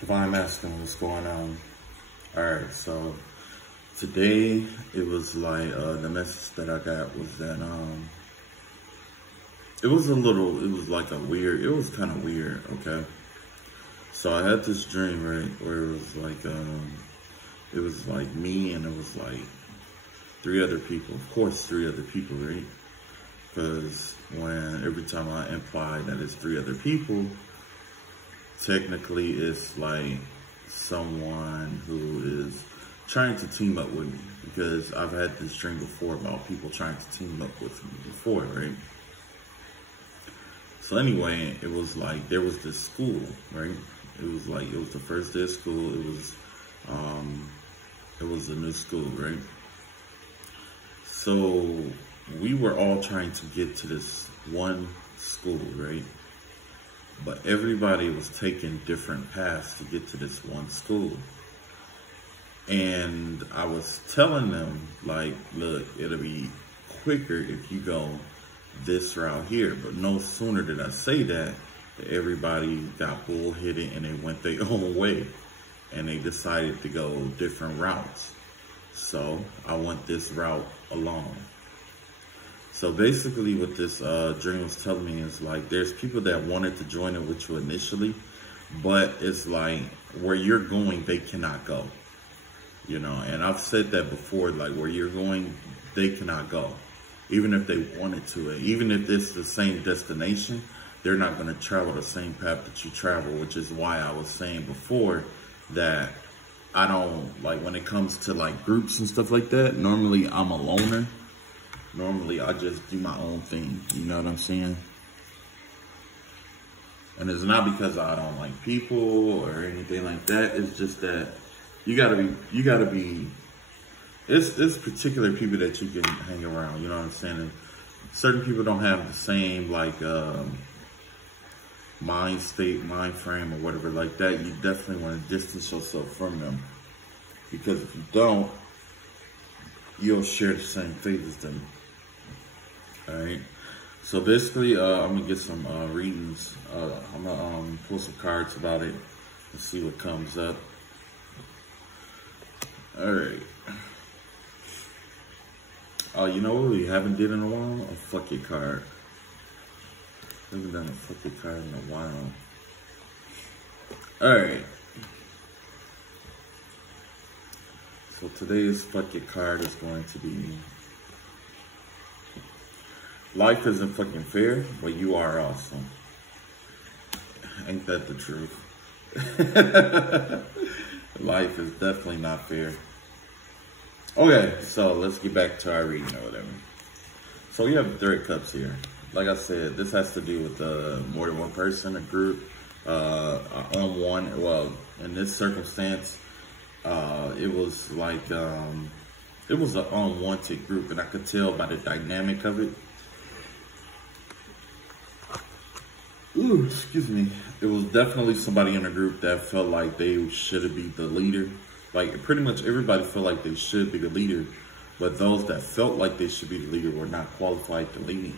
Divine Masculine, what's going on? Alright, so today it was like the message that I got was that it was kind of weird, okay? So I had this dream, right, where it was like me and it was like three other people. Of course, three other people, right? Because every time I imply that it's three other people, technically it's like someone who is trying to team up with me, because I've had this dream before about people trying to team up with me before, right? So anyway, it was like there was this school, right? It was the first day of school. It was a new school, right? So we were all trying to get to this one school, right? But everybody was taking different paths to get to this one school. And I was telling them, like, look, it'll be quicker if you go this route here. But no sooner did I say that, everybody got bullheaded and they went their own way. And they decided to go different routes. So I went this route alone. So basically what this dream was telling me is like, there's people that wanted to join it with you initially, but it's like where you're going, they cannot go. You know, and I've said that before, like where you're going, they cannot go. Even if they wanted to, even if it's the same destination, they're not going to travel the same path that you travel, which is why I was saying before that I don't, like when it comes to like groups and stuff like that, normally I'm a loner. Normally, I just do my own thing. You know what I'm saying? And it's not because I don't like people or anything like that. It's just that you gotta be, it's particular people that you can hang around. You know what I'm saying? And certain people don't have the same like mind state, mind frame or whatever like that. You definitely want to distance yourself from them, because if you don't, you'll share the same fate as them. Alright, so basically, I'm gonna get some readings. I'm gonna pull some cards about it and see what comes up. Alright. You know what we haven't did in a while? A fuck it card. We haven't done a fuck it card in a while. Alright. So today's fuck it card is going to be: life isn't fucking fair, but you are awesome. Ain't that the truth? Life is definitely not fair. Okay, so let's get back to our reading or whatever. So we have the Three of Cups here. Like I said, this has to do with more than one person, a group, on one. Well, in this circumstance, it was like, it was an unwanted group, and I could tell by the dynamic of it. Ooh, excuse me. It was definitely somebody in a group that felt like they should be the leader. Like pretty much everybody felt like they should be the leader, but those that felt like they should be the leader were not qualified to lead.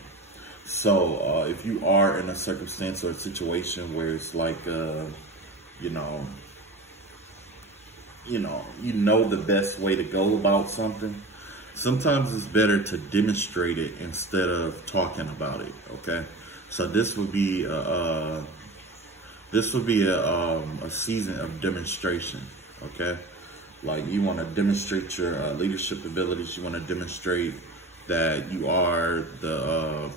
So if you are in a circumstance or a situation where it's like, you know the best way to go about something, sometimes it's better to demonstrate it instead of talking about it. Okay. So this would be a season of demonstration, okay? Like you want to demonstrate your leadership abilities. You want to demonstrate that you are that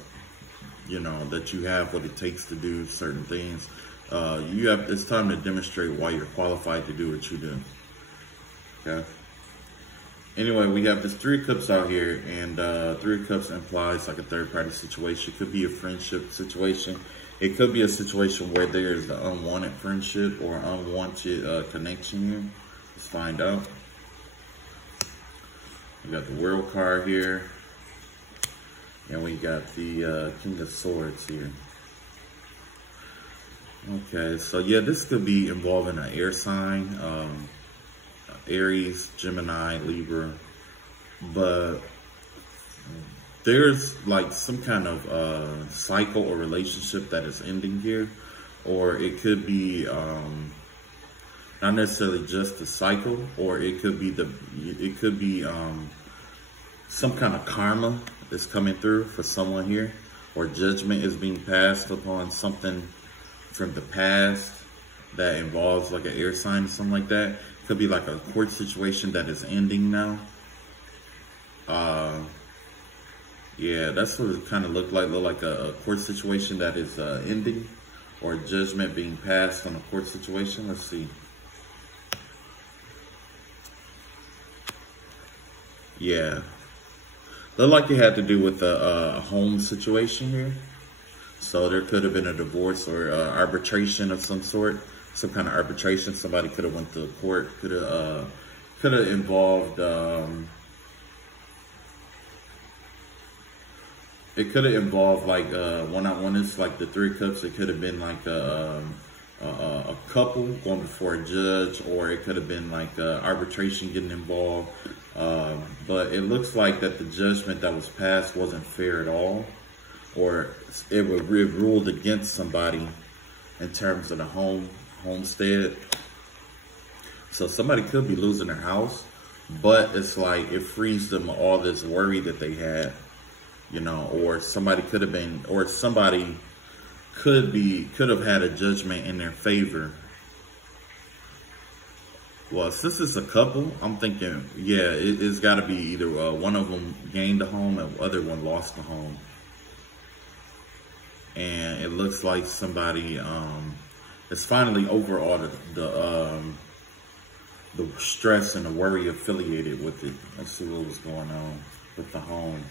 you have what it takes to do certain things. It's time to demonstrate why you're qualified to do what you do, okay? Anyway, we have this Three of Cups out here, and Three of Cups implies like a third-party situation. It could be a friendship situation. It could be a situation where there's the unwanted friendship or unwanted connection here. Let's find out. We got the World card here, and we got the King of Swords here. Okay, so yeah, this could be involving an air sign. Aries, Gemini, Libra, but there's like some kind of cycle or relationship that is ending here, or it could be not necessarily just the cycle, or it could be some kind of karma is coming through for someone here, or judgment is being passed upon something from the past that involves like an air sign or something like that. Could be like a court situation that is ending now. Yeah, that's what it kind of looked like a court situation that is ending, or judgment being passed on a court situation. Let's see. Yeah, looked like it had to do with a home situation here. So there could have been a divorce or arbitration of some sort, some kind of arbitration. Somebody could have went to court. Could have involved. It could have involved like when it's like the Three of Cups. It could have been like a couple going before a judge, or it could have been like arbitration getting involved. But it looks like that the judgment that was passed wasn't fair at all, or it ruled against somebody in terms of the homestead. So somebody could be losing their house, but it's like it frees them of all this worry that they had, you know, or somebody could have been, or somebody could have had a judgment in their favor. Well, since it's a couple, I'm thinking, yeah, it's got to be either one of them gained a home and the other one lost a home. And it looks like somebody is finally over all the stress and the worry affiliated with it. Let's see what was going on with the home.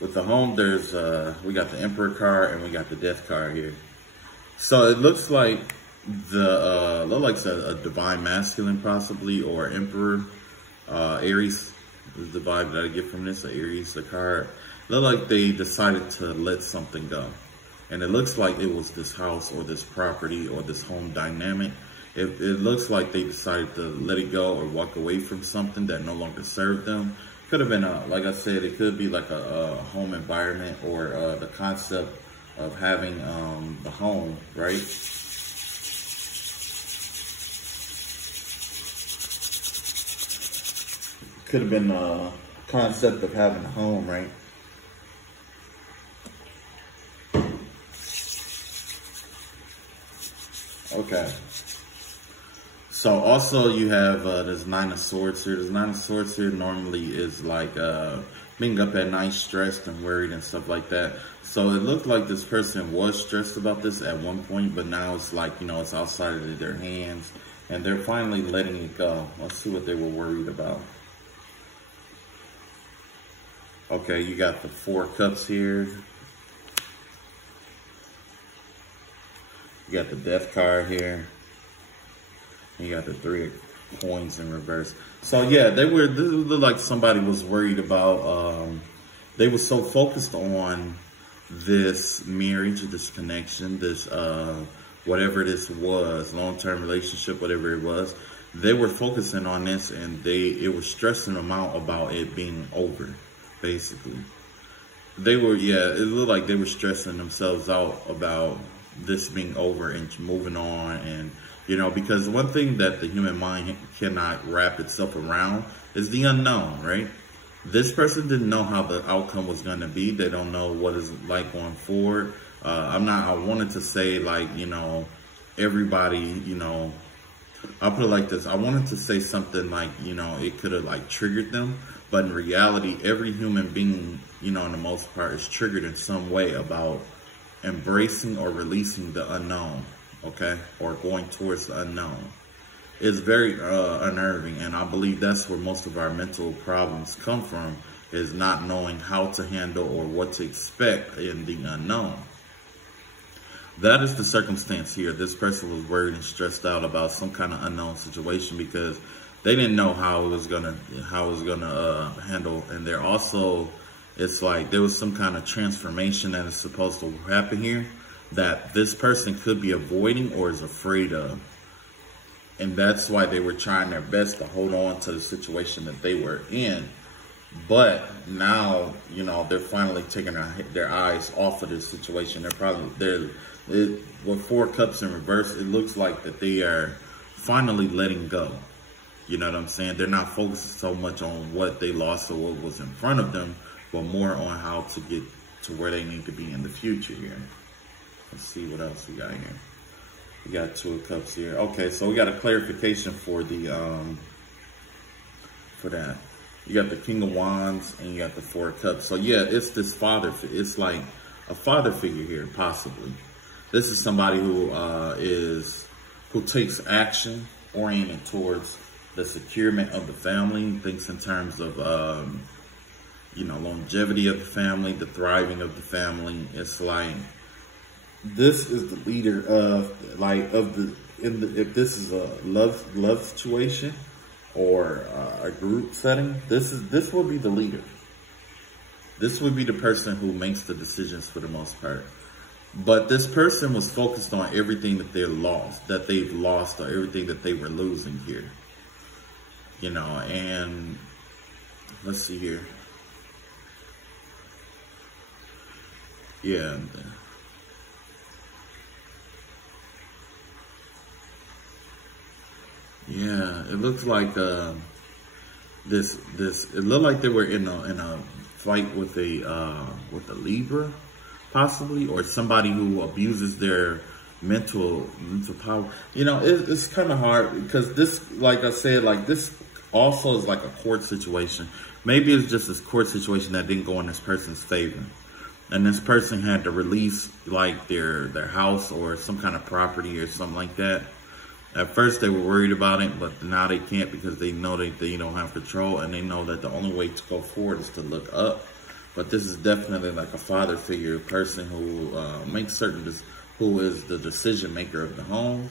With the home, there's we got the Emperor card and we got the Death card here. So it looks like looks like a divine masculine possibly, or Emperor. Aries is the vibe that I get from this. Aries, the card. Look like they decided to let something go. And it looks like it was this house or this property or this home dynamic. It looks like they decided to let it go or walk away from something that no longer served them. Could have been, like I said, it could be like a home environment, or the concept of having the home, right? Could have been a concept of having a home, right? Okay. So also you have this Nine of Swords here. This Nine of Swords here normally is like being up at night, stressed and worried and stuff like that. So it looked like this person was stressed about this at one point, but now it's like, you know, it's outside of their hands and they're finally letting it go. Let's see what they were worried about. Okay, you got the Four of Cups here. You got the Death card here. You got the Three of Coins in reverse. So yeah, this looked like somebody was worried about, they were so focused on this marriage, this connection, this, whatever this was, long-term relationship, whatever it was. They were focusing on this and it was stressing them out about it being over, basically. They were, yeah, it looked like they were stressing themselves out about this being over and moving on. And, you know, because one thing that the human mind cannot wrap itself around is the unknown, right? This person didn't know how the outcome was going to be. They don't know what it's like going forward. I wanted to say, like, you know, everybody, you know, I'll put it like this. I wanted to say something like, you know, it could have like triggered them. But in reality, every human being, you know, in the most part is triggered in some way about embracing or releasing the unknown, okay? Or going towards the unknown. It's very unnerving, and I believe that's where most of our mental problems come from, is not knowing how to handle or what to expect in the unknown. That is the circumstance here. This person was worried and stressed out about some kind of unknown situation because they didn't know how it was gonna handle, and they're also, it's like there was some kind of transformation that is supposed to happen here that this person could be avoiding or is afraid of. And that's why they were trying their best to hold on to the situation that they were in. But now, you know, they're finally taking their eyes off of this situation. They're With 4 cups in reverse, it looks like that they are finally letting go. You know what I'm saying? They're not focused so much on what they lost or what was in front of them, but more on how to get to where they need to be in the future here. Let's see what else we got here. We got 2 of cups here. Okay, so we got a clarification for the for that. You got the King of Wands and you got the 4 of Cups. So yeah, it's this father. It's like a father figure here, possibly. This is somebody who takes action oriented towards the securement of the family, thinks in terms of you know, longevity of the family, the thriving of the family. It's like this is the leader of like if this is a love situation or a group setting, this will be the leader. This would be the person who makes the decisions for the most part. But this person was focused on everything that they've lost, or everything that they were losing here. You know, and let's see here. Yeah. Yeah, it looks like it looked like they were in a fight with a Libra, possibly, or somebody who abuses their mental power. You know, it's kind of hard because this, like I said, like this also is like a court situation. Maybe it's just this court situation that didn't go in this person's favor, and this person had to release like their house or some kind of property or something like that. At first they were worried about it, but now they can't because they know that they don't have control, and they know that the only way to go forward is to look up. But this is definitely like a father figure, person who makes who is the decision maker of the home.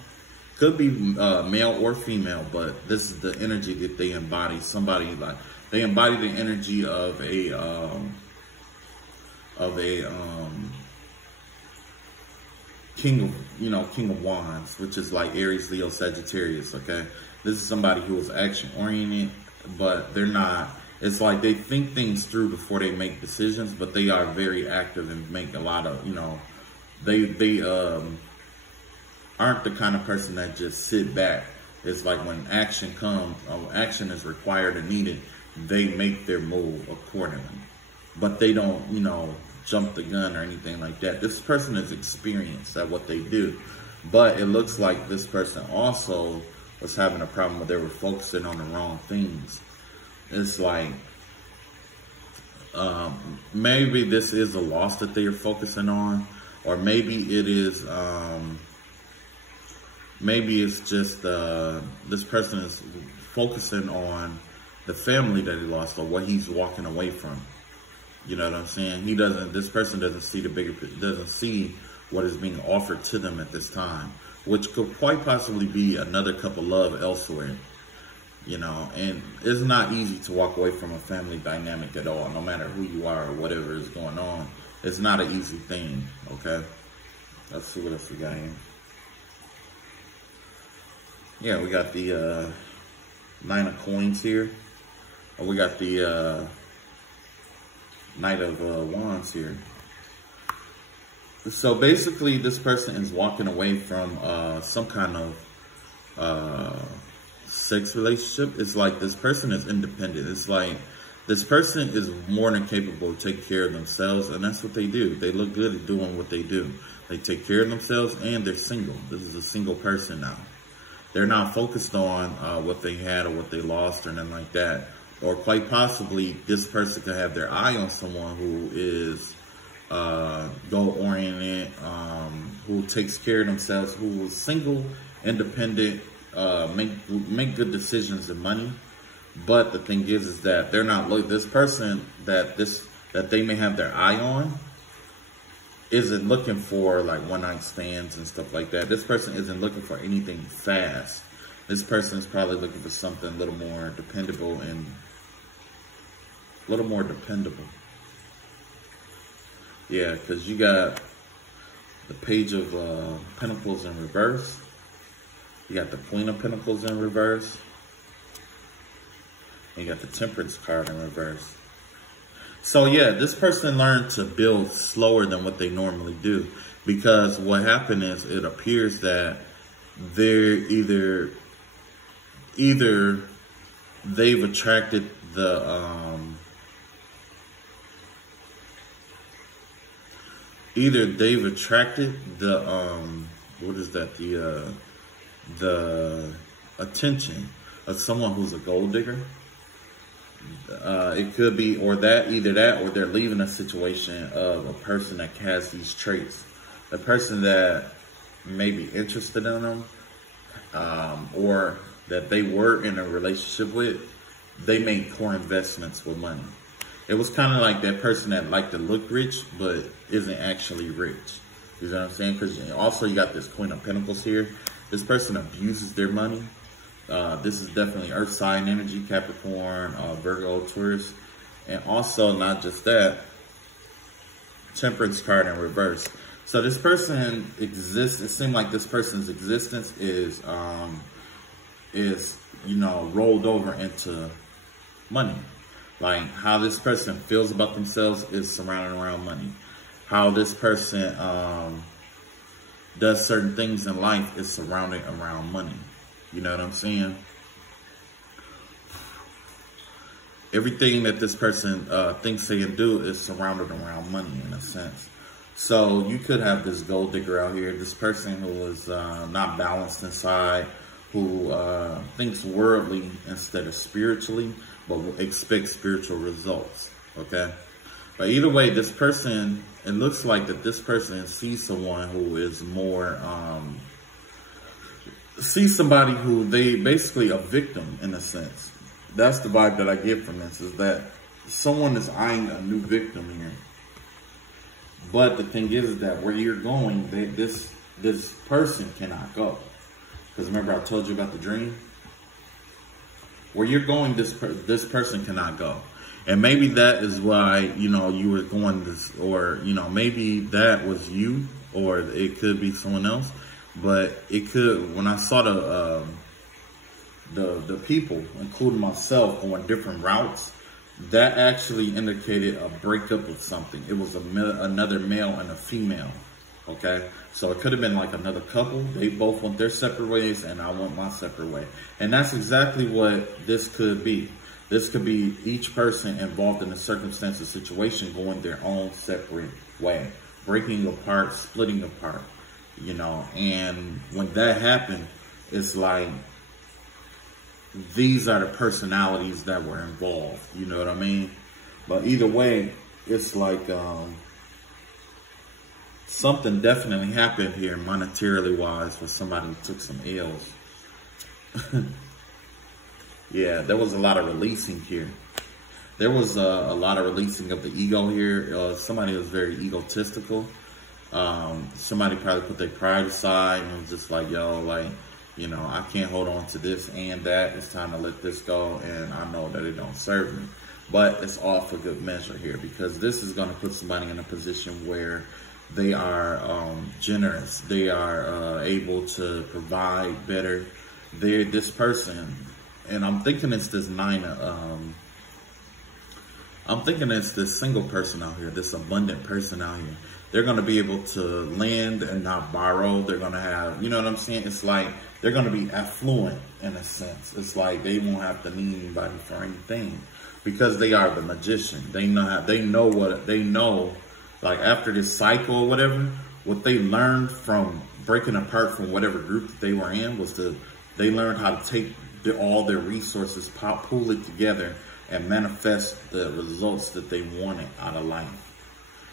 Could be male or female, but this is the energy that they embody. Somebody like they embody the energy of a King of Wands, which is like Aries, Leo, Sagittarius, okay? This is somebody who is action-oriented, but they're not. It's like they think things through before they make decisions, but they are very active and make a lot of, you know, they aren't the kind of person that just sit back. It's like when action comes, action is required and needed, they make their move accordingly. But they don't, you know, jump the gun or anything like that. This person is experienced at what they do. But it looks like this person also was having a problem where they were focusing on the wrong things. It's like, maybe this is a loss that they are focusing on, or maybe it is, maybe it's just, this person is focusing on the family that he lost or what he's walking away from. You know what I'm saying? This person doesn't see the bigger, doesn't see what is being offered to them at this time, which could quite possibly be another cup of love elsewhere. You know, and it's not easy to walk away from a family dynamic at all, no matter who you are or whatever is going on. It's not an easy thing, okay? Let's see what else we got here. Yeah, we got the 9 of Coins here. We got the Knight of Wands here. So basically, this person is walking away from some kind of sex relationship. It's like this person is independent. It's like this person is more than capable of taking care of themselves, and that's what they do. They look good at doing what they do. They take care of themselves, and they're single. This is a single person now. They're not focused on what they had or what they lost or nothing like that. Or quite possibly, this person could have their eye on someone who is goal-oriented, who takes care of themselves, who is single, independent, make good decisions and money. But the thing is that they're not this person that they may have their eye on isn't looking for like one-night stands and stuff like that. This person isn't looking for anything fast. This person is probably looking for something a little more dependable and a little more dependable. Yeah, because you got the Page of Pentacles in reverse. You got the Queen of Pentacles in reverse. And you got the Temperance card in reverse. So yeah, this person learned to build slower than what they normally do, because what happened is it appears that they're either they've attracted the what is that, the attention of someone who's a gold digger. It could be either that or they're leaving a situation of a person that has these traits. The person that may be interested in them, or that they were in a relationship with, they made poor investments with money. It was kind of like that person that liked to look rich, but isn't actually rich. You know what I'm saying? Because also you got this Queen of Pentacles here. This person abuses their money. This is definitely Earth sign energy, Capricorn, Virgo, Taurus. And also, not just that, Temperance card in reverse. So this person exists. It seems like this person's existence is rolled over into money. Like how this person feels about themselves is surrounded around money. How this person does certain things in life is surrounded around money. You know what I'm saying? Everything that this person thinks they can do is surrounded around money in a sense. So you could have this gold digger out here, this person who is not balanced inside, who thinks worldly instead of spiritually, but expects spiritual results, okay? But either way, this person, it looks like that this person sees someone who is more, sees somebody who they basically a victim in a sense. That's the vibe that I get from this, is that someone is eyeing a new victim here. But the thing is that where you're going, this person cannot go. Because remember I told you about the dream? Where you're going, this person cannot go. And maybe that is why, you were going this, or, maybe that was you, or it could be someone else. But it could, when I saw the people, including myself, going different routes, that actually indicated a breakup of something. It was another male and a female, okay? So it could have been like another couple. They both went their separate ways, and I went my separate way. And that's exactly what this could be. This could be each person involved in a circumstance or situation going their own separate way, breaking apart, splitting apart, and when that happened, it's like, these are the personalities that were involved, you know what I mean? But either way, it's like something definitely happened here monetarily wise for somebody who took some L's. Yeah, there was a lot of releasing here. There was a lot of releasing of the ego here. Somebody was very egotistical. Somebody probably put their pride aside and was just like, yo, like, I can't hold on to this and that. It's time to let this go, and I know that it don't serve me. But it's all for good measure here, because this is going to put somebody in a position where they are generous. They are able to provide better. They're this person, and I'm thinking it's this I'm thinking it's this single person out here, this abundant person out here. They're going to be able to lend and not borrow. They're going to have, you know what I'm saying? It's like they're going to be affluent in a sense. It's like they won't have to need anybody for anything, because they are the magician. They know, like after this cycle or whatever, what they learned from breaking apart from whatever group that they were in was they learned how to take all their resources, pool it together, and manifest the results that they wanted out of life.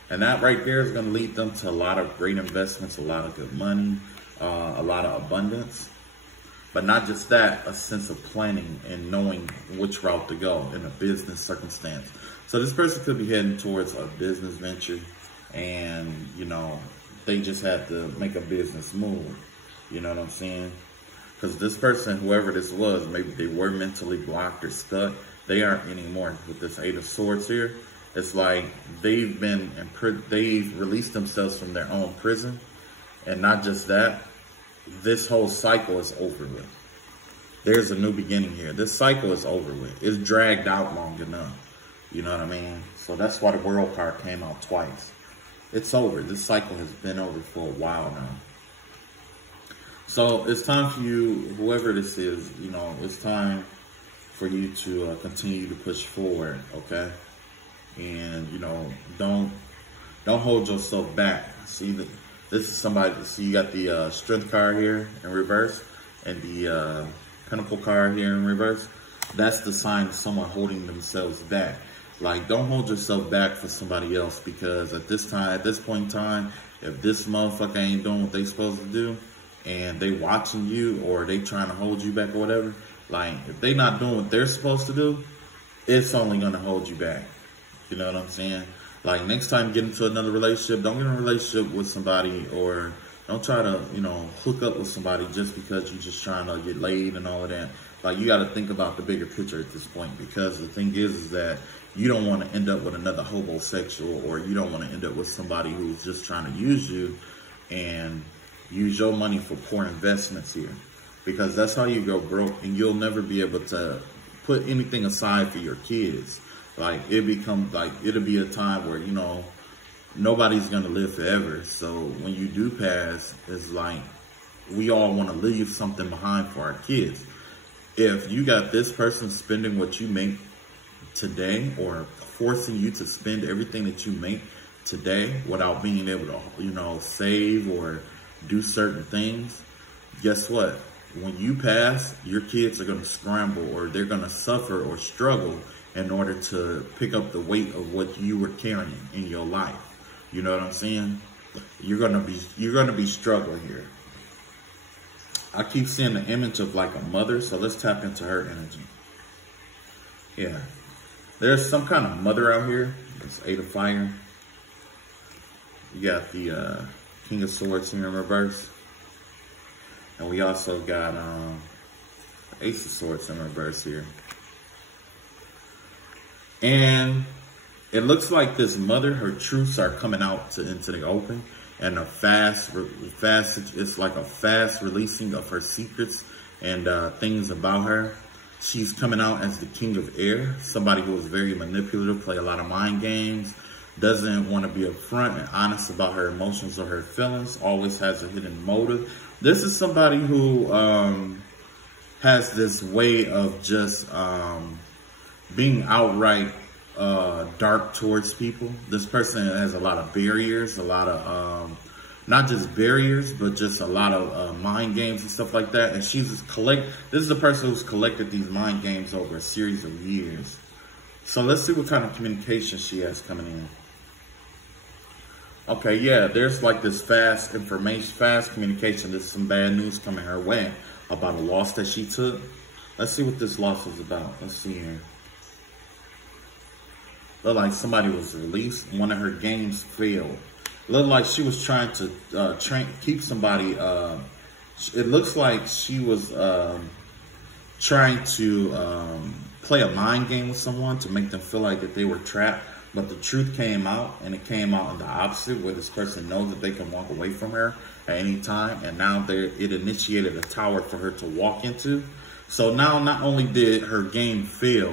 And that right there is going to lead them to a lot of great investments, a lot of good money, a lot of abundance. But not just that, a sense of planning and knowing which route to go in a business circumstance. So this person could be heading towards a business venture, and, they just had to make a business move. You know what I'm saying? Because this person, whoever this was, maybe they were mentally blocked or stuck. They aren't anymore with this Eight of Swords here. It's like they've released themselves from their own prison. And not just that, this whole cycle is over with. There's a new beginning here. This cycle is over with. It's dragged out long enough. You know what I mean? So that's why the World card came out twice. It's over. This cycle has been over for a while now. So it's time for you, whoever this is, you know, it's time for you to continue to push forward, okay? And, you know, don't hold yourself back. See, this is somebody, see, you got the Strength card here in reverse and the Pentacle card here in reverse. That's the sign of someone holding themselves back. Like, don't hold yourself back for somebody else, because at this point in time, if this motherfucker ain't doing what they supposed to do and they watching you or they trying to hold you back or whatever, like, if they not doing what they're supposed to do, it's only going to hold you back. You know what I'm saying? Like, next time you get into another relationship, don't get in a relationship with somebody, or don't try to, you know, hook up with somebody just because you're just trying to get laid and all of that. Like, you got to think about the bigger picture at this point, because the thing is that you don't want to end up with another homosexual, or you don't want to end up with somebody who's just trying to use you and use your money for poor investments here, because that's how you go broke, and you'll never be able to put anything aside for your kids. Like, it'll be a time where, you know, nobody's going to live forever. So when you do pass, it's like, we all want to leave something behind for our kids. If you got this person spending what you make today, or forcing you to spend everything that you make today without being able to, you know, save or do certain things, guess what? When you pass, your kids are going to scramble, or they're going to suffer or struggle in order to pick up the weight of what you were carrying in your life. You know what I'm saying? You're going to be struggling here. I keep seeing the image of like a mother, so let's tap into her energy. Yeah. There's some kind of mother out here. It's 8 of Fire. You got the King of Swords here in reverse. And we also got Ace of Swords in reverse here. And it looks like this mother, her truths are coming out into the open, and it's like a fast releasing of her secrets and things about her. She's coming out as the King of Air, somebody who is very manipulative, play a lot of mind games, doesn't want to be upfront and honest about her emotions or her feelings, always has a hidden motive. This is somebody who has this way of just being outright dark towards people. This person has a lot of barriers, a lot of not just barriers, but just a lot of mind games and stuff like that. And this is a person who's collected these mind games over a series of years. So let's see what kind of communication she has coming in. Okay, yeah, there's like this fast communication. There's some bad news coming her way about a loss that she took. Let's see what this loss is about. Let's see here. Looked like somebody was released. One of her games failed. Looked like she was trying to keep somebody. It looks like she was trying to play a mind game with someone to make them feel like that they were trapped. But the truth came out, and it came out in the opposite, where this person knows that they can walk away from her at any time. And now it initiated a tower for her to walk into. So now not only did her game fail,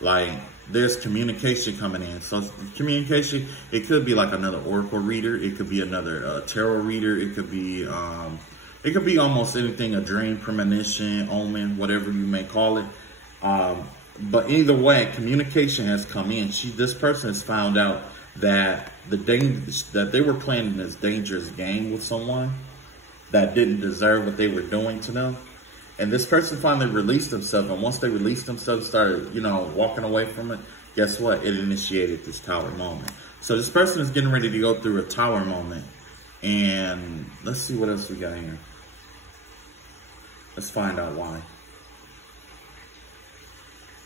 like, there's communication coming in. So communication, it could be like another oracle reader. It could be another tarot reader. It could be almost anything, a dream, premonition, omen, whatever you may call it. But either way, communication has come in. This person has found out that that they were playing this dangerous game with someone that didn't deserve what they were doing to them. And this person finally released themselves. And once they released themselves, started, you know, walking away from it, guess what? It initiated this tower moment. So this person is getting ready to go through a tower moment. And let's see what else we got here. Let's find out why.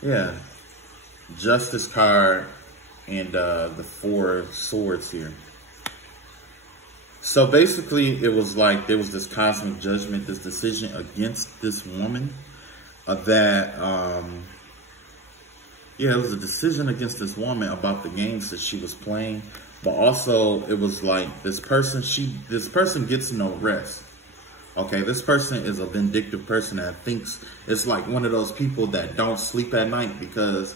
Yeah. Justice card and the 4 of Swords here. So basically, it was like there was this cosmic judgment, this decision against this woman it was a decision against this woman about the games that she was playing. But also, it was like this person gets no rest. Okay, this person is a vindictive person that thinks it's like one of those people that don't sleep at night because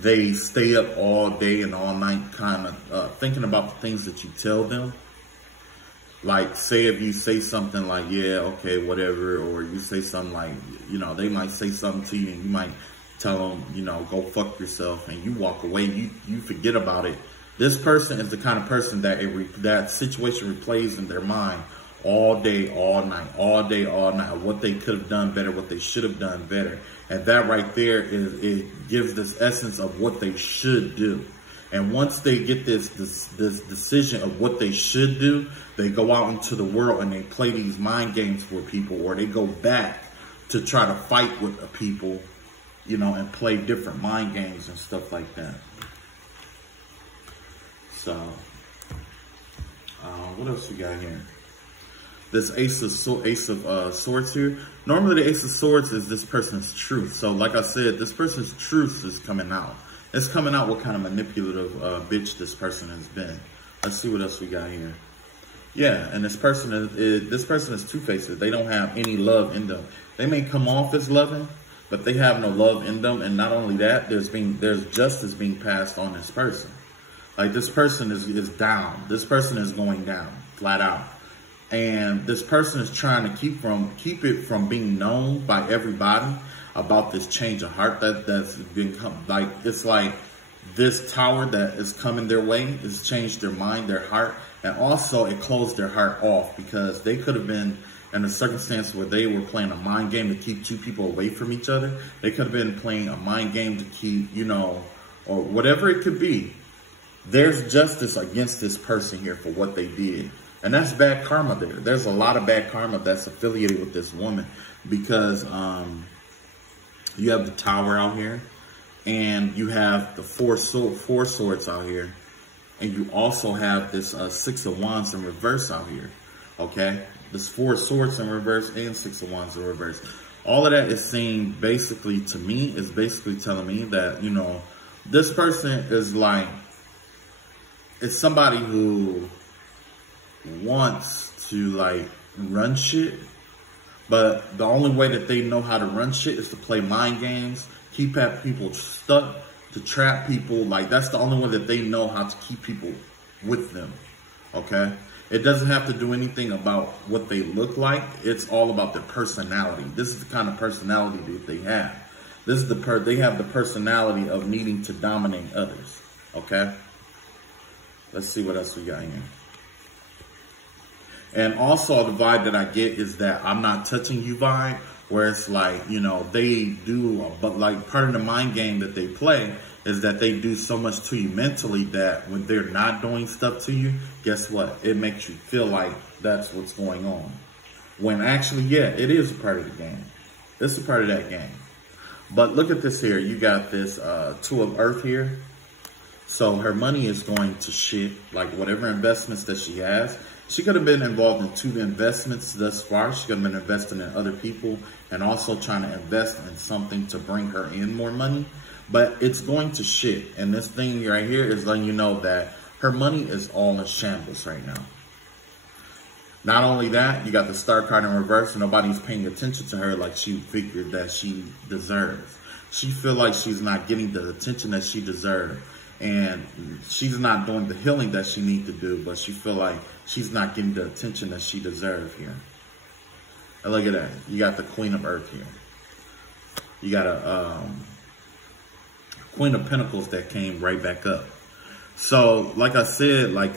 They stay up all day and all night kind of thinking about the things that you tell them. Like, say if you say something like, yeah, okay, whatever, or you say something like, you know, they might say something to you and you might tell them, you know, go fuck yourself, and you walk away, you forget about it. This person is the kind of person that that situation replays in their mind all day, all night, all day, all night, what they could have done better, what they should have done better. And that right there it gives this essence of what they should do. And once they get this decision of what they should do, they go out into the world and they play these mind games for people, or they go back to try to fight with the people, you know, and play different mind games and stuff like that. So, what else we got here? This Ace of Swords here. Normally the Ace of Swords is this person's truth. So like I said, this person's truth is coming out. It's coming out what kind of manipulative bitch this person has been. Let's see what else we got here. Yeah, and this person is two-faced. They don't have any love in them. They may come off as loving, but they have no love in them. And not only that, there's justice being passed on this person. Like, this person is down. This person is going down, flat out. And this person is trying to keep it from being known by everybody about this change of heart that's been like, it's like this tower that is coming their way has changed their mind, their heart, and also it closed their heart off, because they could have been in a circumstance where they were playing a mind game to keep two people away from each other. They could have been playing a mind game to keep, you know, or whatever it could be. There's justice against this person here for what they did. And that's bad karma there. There's a lot of bad karma that's affiliated with this woman, because you have the Tower out here, and you have the four swords out here, and you also have this Six of Wands in reverse out here. Okay, this Four Swords in reverse and Six of Wands in reverse. All of that is saying, basically, to me, is basically telling me that, you know, this person is like, it's somebody who wants to like run shit, but the only way that they know how to run shit is to play mind games, keep people stuck, to trap people. Like, that's the only way that they know how to keep people with them. Okay, it doesn't have to do anything about what they look like. It's all about their personality. This is the kind of personality that they have. This is they have the personality of needing to dominate others. Okay, let's see what else we got here. And also the vibe that I get is that I'm not touching you vibe, where it's like, you know, they do, but like part of the mind game that they play is that they do so much to you mentally that when they're not doing stuff to you, guess what? It makes you feel like that's what's going on. When actually, yeah, it is a part of the game. It's a part of that game. But look at this here. You got this Two of Earth here. So her money is going to shit, like whatever investments that she has. She could have been involved in 2 investments thus far. She could have been investing in other people and also trying to invest in something to bring her in more money. But it's going to shit. And this thing right here is letting you know that her money is all in shambles right now. Not only that, you got the Star card in reverse, and nobody's paying attention to her like she figured that she deserves. She feel like she's not getting the attention that she deserves. And she's not doing the healing that she needs to do, but she feel like she's not getting the attention that she deserves here. And look at that. You got the Queen of Earth here. You got a Queen of Pentacles that came right back up. So, like I said, like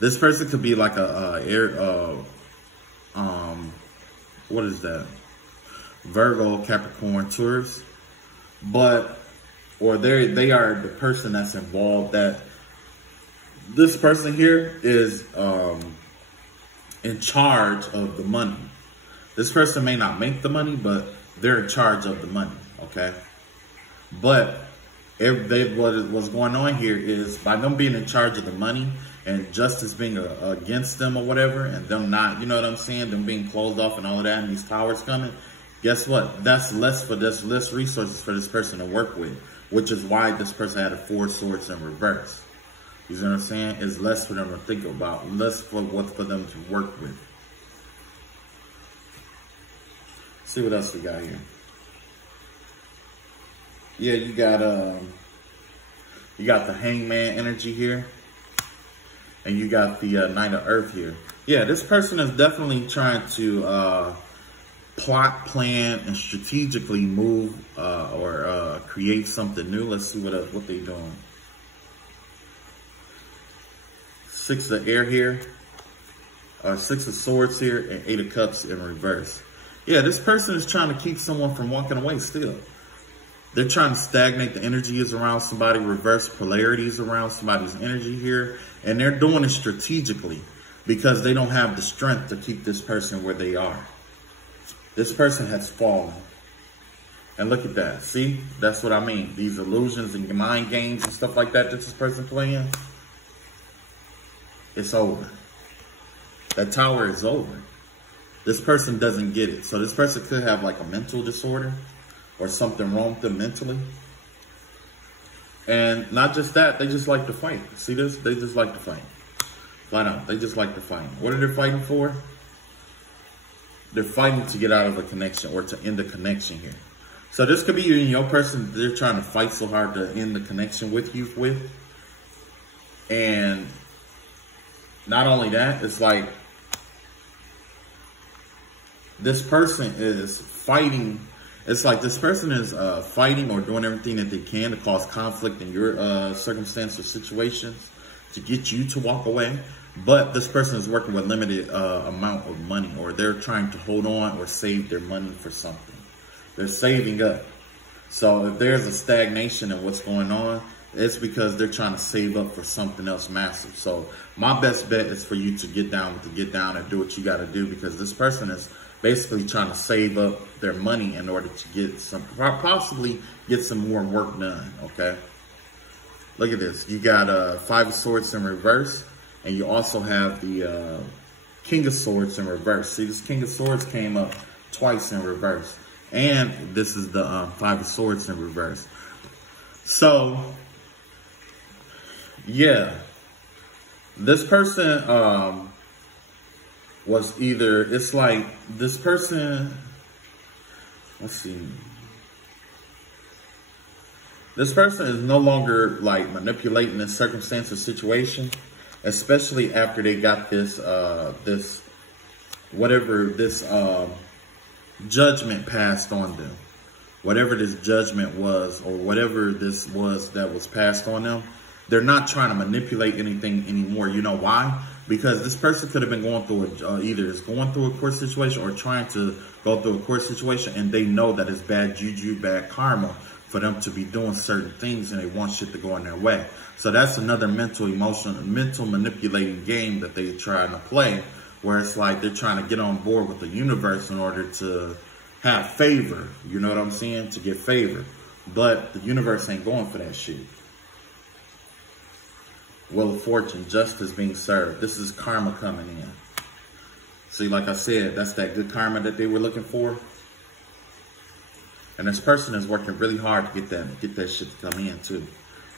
this person could be like what is that? Virgo, Capricorn, Taurus, but or they are the person that's involved. That this person here is in charge of the money. This person may not make the money, but they're in charge of the money. Okay, but what's going on here is by them being in charge of the money and justice being against them or whatever, and them not, you know what I'm saying, them being closed off and all of that, and these towers coming, guess what? That's less resources for this person to work with, which is why this person had a 4 swords in reverse. You know what I'm saying? It's less for them to think about, less for them to work with. See what else we got here. Yeah, you got the Hangman energy here, and you got the Knight of Earth here. Yeah, this person is definitely trying to plot, plan, and strategically move or create something new. Let's see what they doing. Six of air here, Six of Swords here, and Eight of Cups in reverse. Yeah, this person is trying to keep someone from walking away still. They're trying to stagnate. The energy is around somebody. Reverse polarity is around somebody's energy here. And they're doing it strategically because they don't have the strength to keep this person where they are. This person has fallen. And look at that. See? That's what I mean. These illusions and mind games and stuff like that this person playing. It's over. That tower is over. This person doesn't get it. So this person could have like a mental disorder or something wrong with them mentally. And not just that, they just like to fight. See this? They just like to fight. Flat out. They just like to fight. What are they fighting for? They're fighting to get out of a connection or to end the connection here. So this could be you and your person. They're trying to fight so hard to end the connection with you with. And not only that, it's like this person is fighting. It's like this person is fighting or doing everything that they can to cause conflict in your circumstance or situations to get you to walk away. But this person is working with limited amount of money, or they're trying to hold on or save their money for something. They're saving up. So if there's a stagnation in what's going on, it's because they're trying to save up for something else massive. So my best bet is for you to get down and do what you got to do, because this person is basically trying to save up their money in order to get some, possibly get some more work done, okay? Look at this. You got Five of Swords in reverse, and you also have the King of Swords in reverse. See, this King of Swords came up twice in reverse. And this is the Five of Swords in reverse. So, yeah. This person was either, it's like this person, let's see. This person is no longer like manipulating the circumstance or situation, especially after they got this, judgment passed on them. Whatever this judgment was, or whatever this was that was passed on them, they're not trying to manipulate anything anymore. You know why? Because this person could have been going through either is going through a court situation or trying to go through a court situation, and they know that it's bad juju, bad karma for them to be doing certain things, and they want shit to go in their way. So that's another mental manipulating game that they're trying to play, where it's like they're trying to get on board with the universe in order to have favor. You know what I'm saying? To get favor. But the universe ain't going for that shit. Wheel of Fortune, justice being served. This is karma coming in. See, like I said, that's that good karma that they were looking for. And this person is working really hard to get that shit to come in too.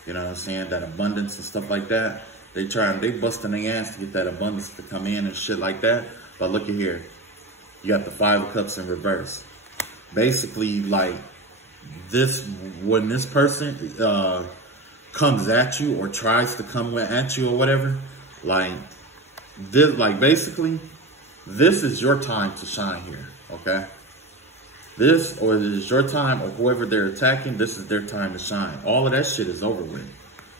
You know what I'm saying? That abundance and stuff like that. They busting their ass to get that abundance to come in and shit like that. But look at here. You got the Five of Cups in reverse. Basically, like when this person comes at you or tries to come at you or whatever, basically, this is your time to shine here, okay? This, or this is your time, or whoever they're attacking, this is their time to shine. All of that shit is over with.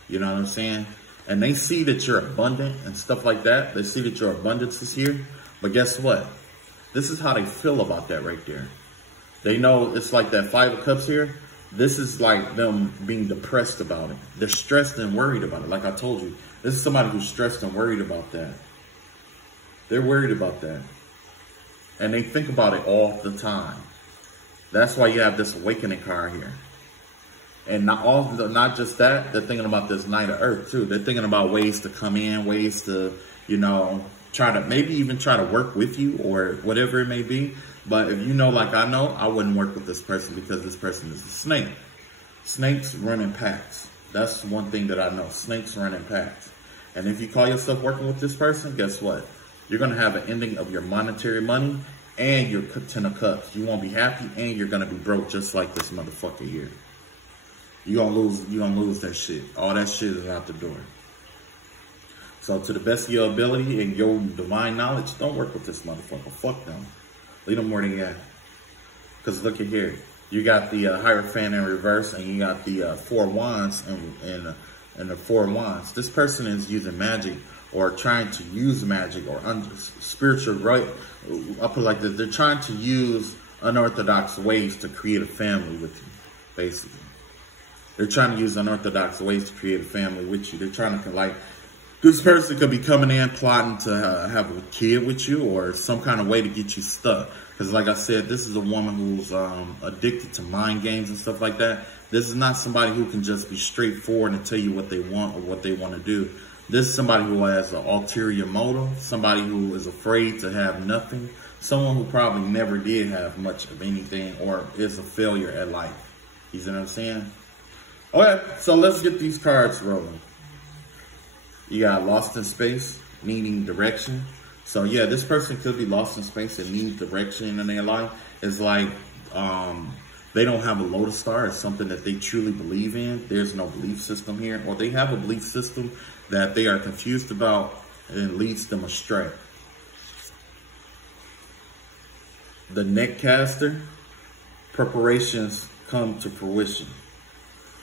You know what I'm saying? And they see that you're abundant and stuff like that. They see that your abundance is here. But guess what? This is how they feel about that right there. They know it's like that Five of Cups here. This is like them being depressed about it. They're stressed and worried about it. Like I told you, this is somebody who's stressed and worried about that. They're worried about that. And they think about it all the time. That's why you have this awakening card here. And not just that, they're thinking about this Knight of Earth too. They're thinking about ways to come in, ways to, you know, maybe even try to work with you or whatever it may be. But if you know, like I know, I wouldn't work with this person because this person is a snake. Snakes run in packs. That's one thing that I know. Snakes run in packs. And if you call yourself working with this person, guess what? You're going to have an ending of your monetary money and your Ten of Cups. You won't be happy and you're going to be broke just like this motherfucker here. you're gonna lose that shit. All that shit is out the door. So to the best of your ability and your divine knowledge, don't work with this motherfucker. Fuck them. Leave them where they at. Because look at here. You got the Hierophant in reverse, and you got the Four Wands and the Four Wands. This person is using magic or trying to use magic or spiritual, right? I'll put it like this. They're trying to use unorthodox ways to create a family with you, basically. They're trying to use unorthodox ways to create a family with you. They're trying to, like, this person could be coming in plotting to have a kid with you or some kind of way to get you stuck. Because like I said, this is a woman who's addicted to mind games and stuff like that. This is not somebody who can just be straightforward and tell you what they want or what they want to do. This is somebody who has an ulterior motive, somebody who is afraid to have nothing, someone who probably never did have much of anything or is a failure at life. You see what I'm saying? Okay, so let's get these cards rolling. You got lost in space, needing direction. So yeah, this person could be lost in space and need direction in their life. It's like they don't have a lotus star. It's something that they truly believe in. There's no belief system here. Or they have a belief system that they are confused about and leads them astray. The Netcaster, preparations come to fruition.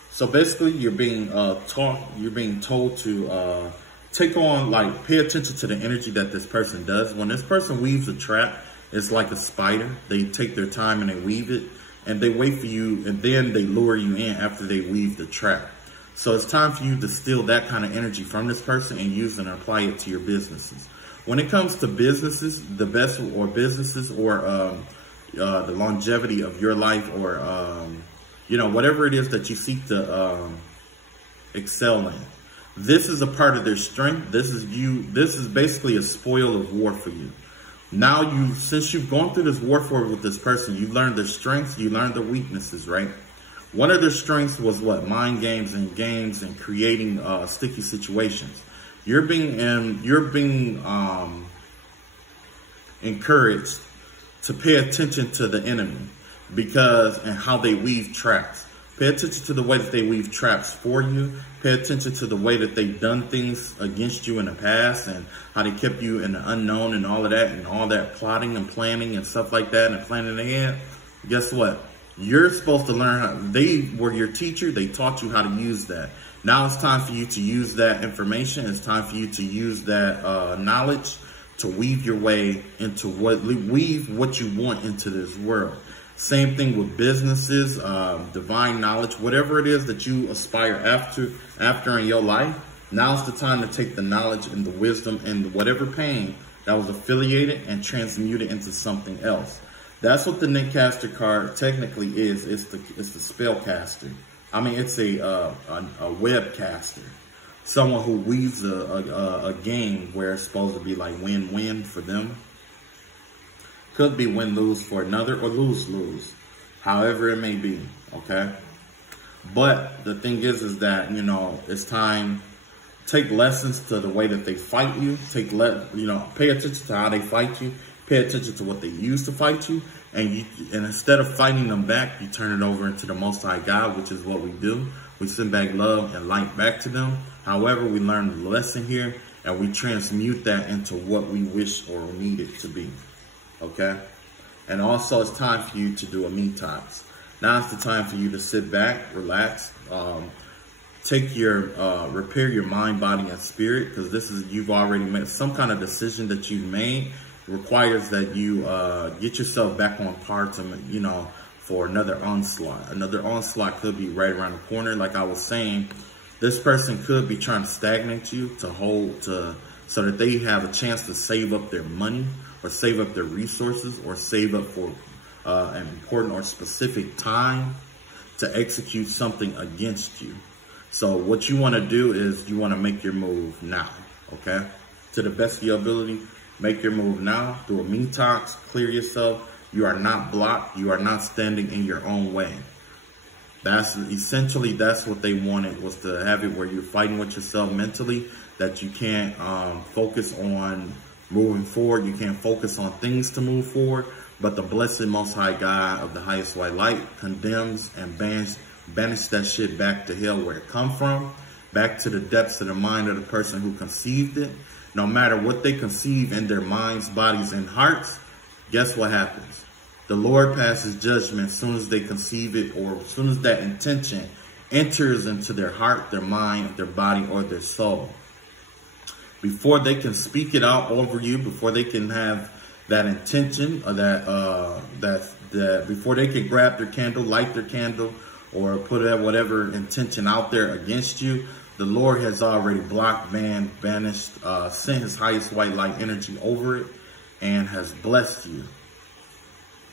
So basically, you're being told to take on, like, pay attention to the energy that this person does. When this person weaves a trap, it's like a spider. They take their time and they weave it, and they wait for you, and then they lure you in after they weave the trap. So it's time for you to steal that kind of energy from this person and use it and apply it to your businesses. When it comes to businesses, the best, or businesses, or the longevity of your life, or you know, whatever it is that you seek to excel in. This is a part of their strength. This is basically a spoil of war for you. Now since you've gone through this warfare with this person, you learned their strengths, you learned their weaknesses, right? One of their strengths was what? Mind games and creating sticky situations. You're being encouraged to pay attention to the enemy and how they weave traps. Pay attention to the way that they weave traps for you. Pay attention to the way that they've done things against you in the past and how they kept you in the unknown and all of that plotting and planning and stuff like that and planning ahead. Guess what? You're supposed to learn how. They were your teacher. They taught you how to use that. Now it's time for you to use that information. It's time for you to use that knowledge to weave your way into weave what you want into this world. Same thing with businesses, divine knowledge, whatever it is that you aspire after in your life. Now's the time to take the knowledge and the wisdom and whatever pain that was affiliated and transmute it into something else. That's what the Netcaster card technically is. It's the spellcaster. I mean, it's a webcaster. Someone who weaves a game where it's supposed to be like win-win for them. Could be win-lose for another or lose-lose. However it may be, okay? But the thing is that, you know, it's time. Take lessons to the way that they fight you. Pay attention to how they fight you. Pay attention to what they use to fight you. And instead of fighting them back, you turn it over into the Most High God, which is what we do. We send back love and light back to them. However, we learn the lesson here, and we transmute that into what we wish or need it to be. Okay? And also, it's time for you to do a detox. Now it's the time for you to sit back, relax, repair your mind, body, and spirit, because you've already made some kind of decision that you've made. Requires that you get yourself back on par for another onslaught. Another onslaught could be right around the corner. Like I was saying, this person could be trying to stagnate you so that they have a chance to save up their money or save up their resources or save up for an important or specific time to execute something against you. So what you want to do is you want to make your move now, okay? To the best of your ability. Make your move now. Do a detox. Clear yourself. You are not blocked. You are not standing in your own way. That's what they wanted, was to have it where you're fighting with yourself mentally, that you can't focus on moving forward. You can't focus on things to move forward. But the blessed Most High God of the highest white light condemns and bans banish that shit back to hell where it come from, back to the depths of the mind of the person who conceived it. No matter what they conceive in their minds, bodies, and hearts, guess what happens? The Lord passes judgment as soon as they conceive it, or as soon as that intention enters into their heart, their mind, their body, or their soul. Before they can speak it out over you, before they can have that intention, or that before they can grab their candle, light their candle, or put whatever intention out there against you, the Lord has already blocked, banned, banished, sent his highest white light energy over it, and has blessed you.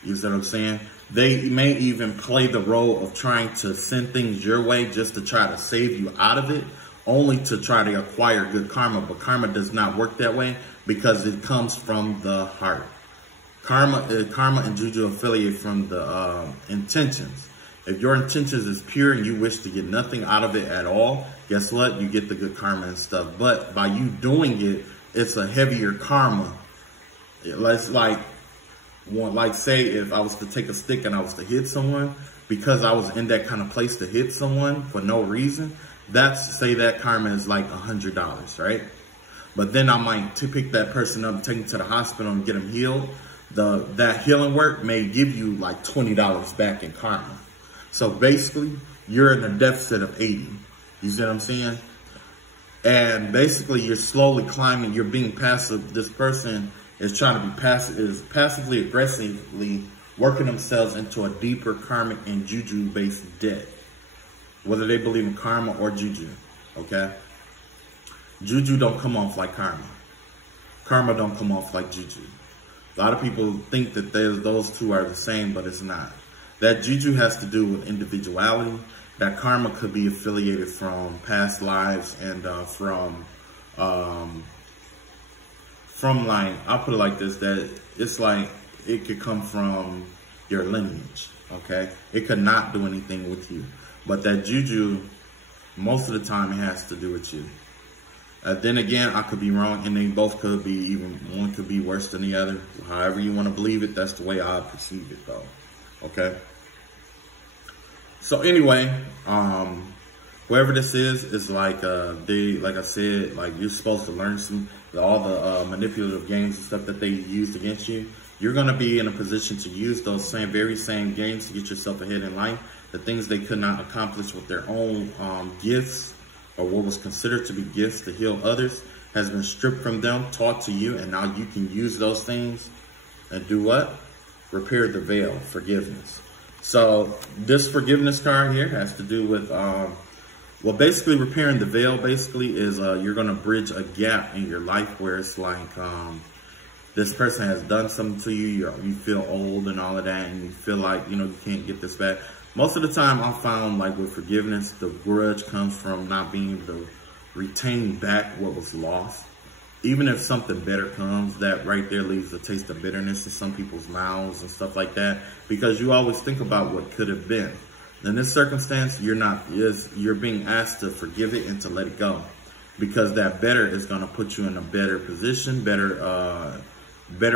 You see what I'm saying? They may even play the role of trying to send things your way just to try to save you out of it, only to try to acquire good karma. But karma does not work that way because it comes from the heart. Karma and juju affiliate from the intentions. If your intentions is pure and you wish to get nothing out of it at all, guess what? You get the good karma and stuff. But by you doing it, it's a heavier karma. It's like say if I was to take a stick and I was to hit someone, because I was in that kind of place to hit someone for no reason, say that karma is like $100, right? But then I might pick that person up, take them to the hospital and get them healed. That healing work may give you like $20 back in karma. So basically, you're in a deficit of 80. You see what I'm saying? And basically, you're slowly climbing. You're being passive. This person is trying to be passively, aggressively working themselves into a deeper karmic and juju-based debt. Whether they believe in karma or juju, okay? Juju don't come off like karma. Karma don't come off like juju. A lot of people think that those two are the same, but it's not. That juju has to do with individuality. That karma could be affiliated from past lives and from like, I'll put it like this, that it's like it could come from your lineage, okay? It could not do anything with you. But that juju, most of the time, it has to do with you. Then again, I could be wrong, and they both could be, even one could be worse than the other. However you want to believe it, that's the way I perceive it, though. Okay? So anyway, whoever this is like, like I said, like you're supposed to learn all the manipulative games and stuff that they used against you. You're going to be in a position to use those very same games to get yourself ahead in life. The things they could not accomplish with their own gifts, or what was considered to be gifts to heal others, has been stripped from them, taught to you, and now you can use those things and do what? Repair the veil, forgiveness. So this forgiveness card here has to do with, well, basically repairing the veil basically is you're going to bridge a gap in your life where it's like this person has done something to you, you feel old and all of that, and you feel like, you can't get this back. Most of the time I found, like with forgiveness, the grudge comes from not being able to retain back what was lost. Even if something better comes, that right there leaves a taste of bitterness in some people's mouths and stuff like that, because you always think about what could have been. In this circumstance, you're being asked to forgive it and to let it go, because that better is going to put you in a better position, better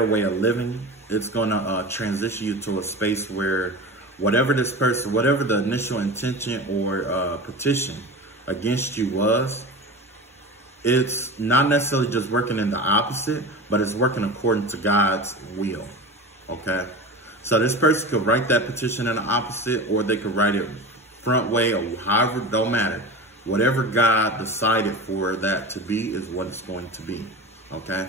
way of living. It's going to transition you to a space where whatever the initial intention or petition against you was, it's not necessarily just working in the opposite, but it's working according to God's will, okay? So this person could write that petition in the opposite, or they could write it front way, or however, don't matter. Whatever God decided for that to be is what it's going to be, okay?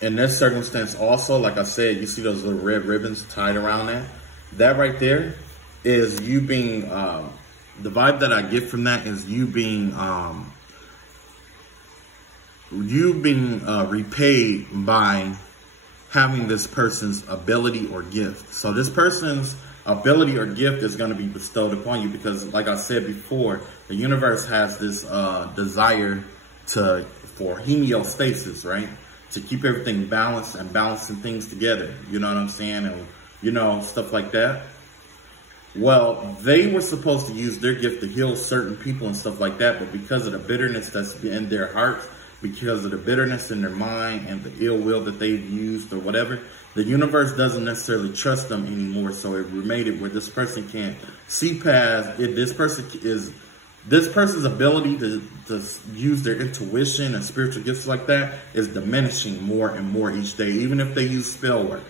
In this circumstance also, like I said, you see those little red ribbons tied around that? That right there is you being, the vibe that I get from that is you being repaid by having this person's ability or gift. So this person's ability or gift is going to be bestowed upon you because, like I said before, the universe has this desire for homeostasis, right? To keep everything balanced and balancing things together. You know what I'm saying? And, stuff like that. Well, they were supposed to use their gift to heal certain people and stuff like that, but because of the bitterness that's in their hearts, because of the bitterness in their mind and the ill will that they've used or whatever, The universe doesn't necessarily trust them anymore, so it made it where this person can't see past it. This person's ability to use their intuition and spiritual gifts like that is diminishing more and more each day, even if they use spell work.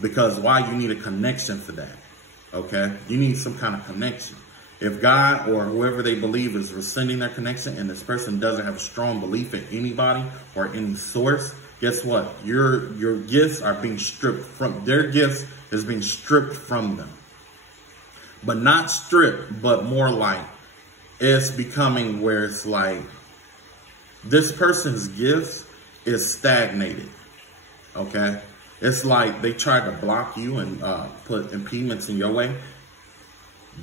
Because why? You need a connection for that. Okay? You need some kind of connection. If God or whoever they believe is rescinding their connection and this person doesn't have a strong belief in anybody or any source, guess what? Your gifts are being stripped from, their gifts is being stripped from them. But not stripped, but more like it's becoming where it's like this person's gifts is stagnated. Okay? It's like they tried to block you and put impediments in your way.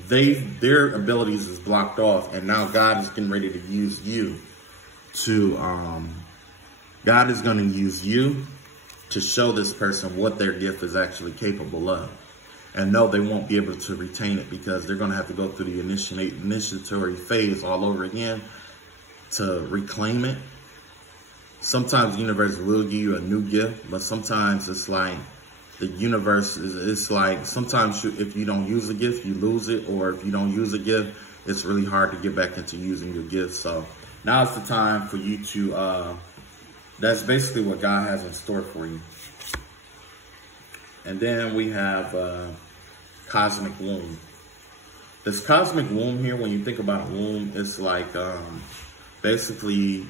Their abilities is blocked off, and now God is getting ready to use you to God is going to use you to show this person what their gift is actually capable of. And no, they won't be able to retain it because they're going to have to go through the initiatory phase all over again to reclaim it. Sometimes the universe will give you a new gift, but sometimes it's like the universe it's like sometimes if you don't use a gift, you lose it. Or if you don't use a gift, it's really hard to get back into using your gift. So now's the time for you to, that's basically what God has in store for you. And then we have cosmic womb. This cosmic womb here, when you think about womb, it's like basically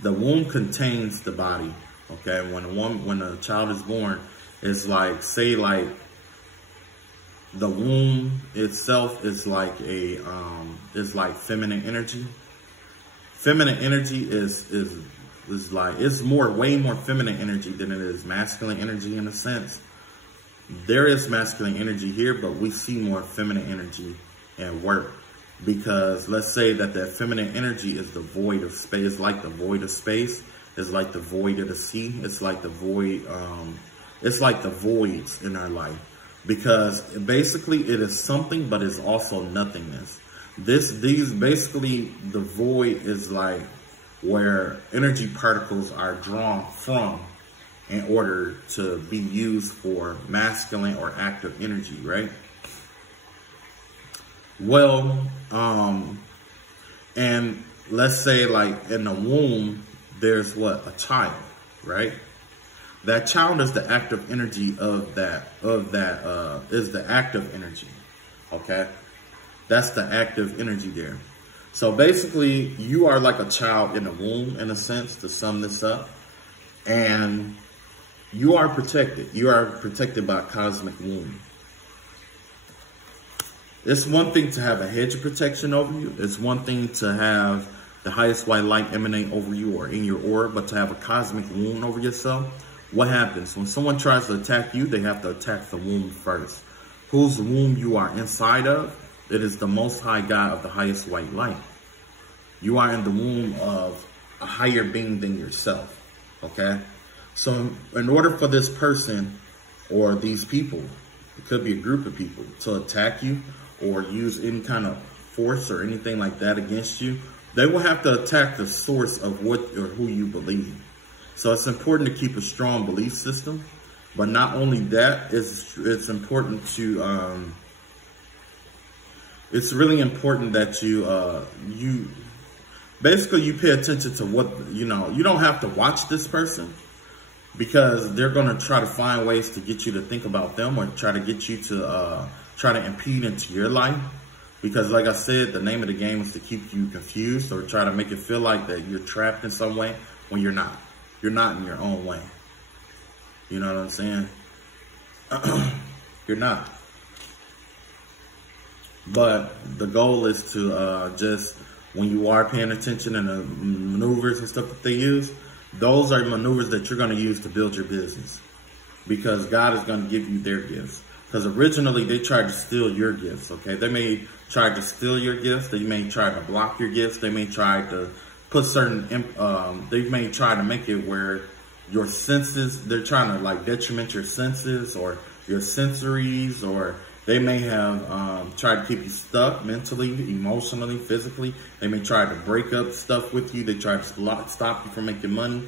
the womb contains the body. Okay, when a child is born, it's like, say like the womb itself is like a is like feminine energy. Feminine energy is like, it's way more feminine energy than it is masculine energy in a sense. There is masculine energy here, but we see more feminine energy at work. Because let's say that feminine energy is the void of space. It's like the void of space. It's like the void of the sea. It's like the void, it's like the voids in our life. Because basically it is something, but it's also nothingness. Basically the void is like where energy particles are drawn from in order to be used for masculine or active energy, right? Well, and let's say like in the womb, there's what? A child, right? That child is the active energy of that is the active energy, okay? That's the active energy there. So basically, you are like a child in the womb, in a sense, to sum this up. And you are protected. You are protected by a cosmic womb. It's one thing to have a hedge of protection over you. It's one thing to have the highest white light emanate over you or in your aura, but to have a cosmic wound over yourself, what happens? When someone tries to attack you, they have to attack the womb first. Whose womb you are inside of? It is the Most High God of the highest white light. You are in the womb of a higher being than yourself, okay? So in order for this person or these people, it could be a group of people, to attack you or use any kind of force or anything like that against you, they will have to attack the source of what or who you believe. So it's important to keep a strong belief system. But not only that, it's important to, it's really important that you pay attention to what, you don't have to watch this person, because they're going to try to find ways to get you to think about them or try to get you to try to impede into your life. Because like I said, the name of the game is to keep you confused or try to make it feel like that you're trapped in some way when you're not. You're not in your own way. You know what I'm saying? You're not. But the goal is to just, when you are paying attention and the maneuvers and stuff that they use, those are maneuvers that you're going to use to build your business. Because God is going to give you their gifts. Because originally they tried to steal your gifts, okay? They may try to steal your gifts. They may try to block your gifts. They may try to put they may try to make it where your senses, they're trying to like detriment your senses or your sensories, or they may have tried to keep you stuck mentally, emotionally, physically. They may try to break up stuff with you. They try to stop you from making money.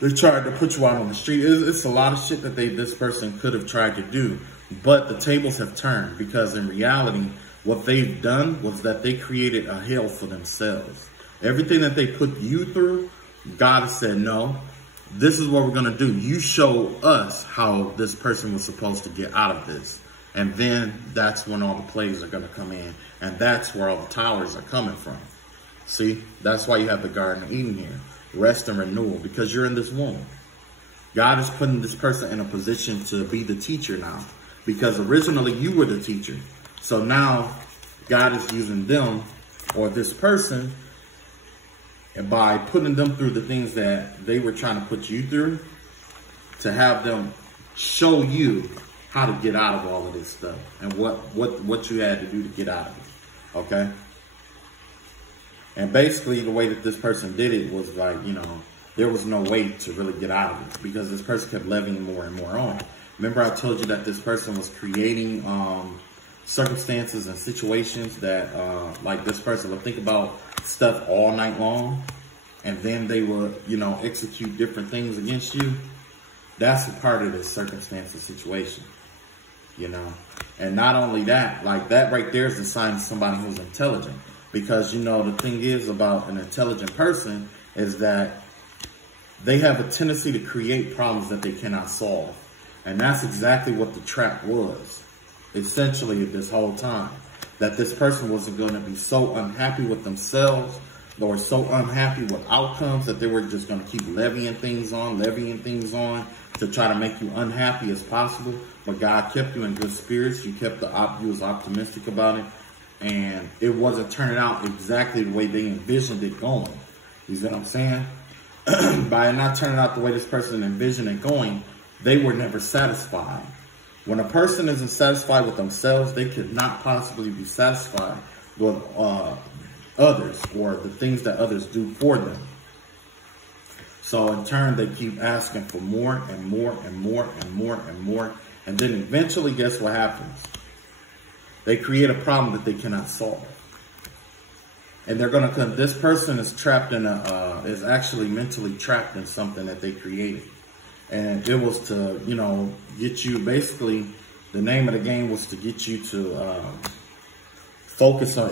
They tried to put you out on the street. It's a lot of shit that this person could have tried to do. But the tables have turned, because in reality, what they've done was that they created a hell for themselves. Everything that they put you through, God has said, no, this is what we're going to do. You show us how this person was supposed to get out of this. And then that's when all the plays are going to come in. And that's where all the towers are coming from. See, that's why you have the Garden of Eden here. Rest and renewal, because you're in this womb. God is putting this person in a position to be the teacher now. Because originally you were the teacher. So now God is using them, or this person, and by putting them through the things that they were trying to put you through, to have them show you how to get out of all of this stuff and what you had to do to get out of it. Okay? And basically the way that this person did it was like, you know, there was no way to really get out of it, because this person kept levying more and more on. Remember I told you that this person was creating circumstances and situations that like this person would think about stuff all night long, and then they would, you know, execute different things against you. That's a part of this circumstance and situation, you know. And not only that, like that right there is a sign of somebody who's intelligent. Because, you know, the thing is about an intelligent person is that they have a tendency to create problems that they cannot solve. And that's exactly what the trap was, essentially, this whole time. That this person wasn't going to be so unhappy with themselves, or so unhappy with outcomes, that they were just going to keep levying things on to try to make you unhappy as possible. But God kept you in good spirits. You was optimistic about it. And it wasn't turning out exactly the way they envisioned it going. You see what I'm saying? By it not turning out the way this person envisioned it going, they were never satisfied. When a person isn't satisfied with themselves, they could not possibly be satisfied with others or the things that others do for them. So in turn, they keep asking for more and more and more and more and more. And then eventually, guess what happens? They create a problem that they cannot solve. And they're going to, this person is trapped in is actually mentally trapped in something that they created. And it was to, you know, get you, basically, the name of the game was to get you to focus on,